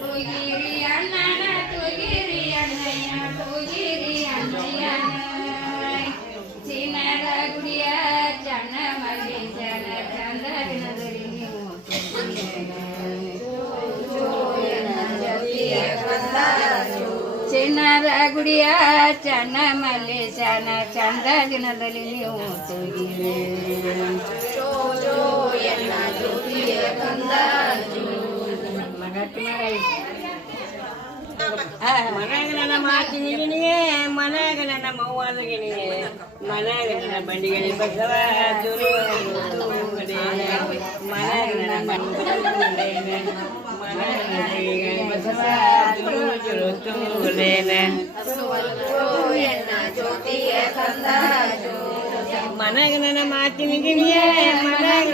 ತೂಗಿರಿ ಅಣ್ಣನ ತೂಗಿರಿ ಅಣ್ಣಯ್ಯ ತೂಗಿರಿ ಅಣ್ಣಯ್ಯನ ಚಿನ್ನದ ಗುಡಿಯ ಚನ್ನ ಮಲ್ಲೇಶನ ಚಂದ್ರನದಲ್ಲಿ ನೀವು ಚಿನ್ನದ ಗುಡಿಯ ಚನ್ನ ಮಲ್ಲೇಶನ ಚಂದ ದಿನದಲ್ಲಿ ನೀವು ತೂಗಿರಿ ಮನ್ಯಾಗ ನನ್ನ ಮಾತಿನ ಗಿಣಿಗೆ ಮನ್ಯಾಗ ನನ್ನ ಮೌವಾದ ಗಿಣಿಗೆ ಮನ್ಯಾಗ ನನ್ನ ಬಂಡಿಗೆ ಬಸವ ಮನ್ಯಾಗ ನನ್ನ ಬಸವ ಮನ್ಯಾಗ ನನ್ನ ಮಾತಿನ ಗಿಣಿಗೆ ಮನ್ಯಾಗ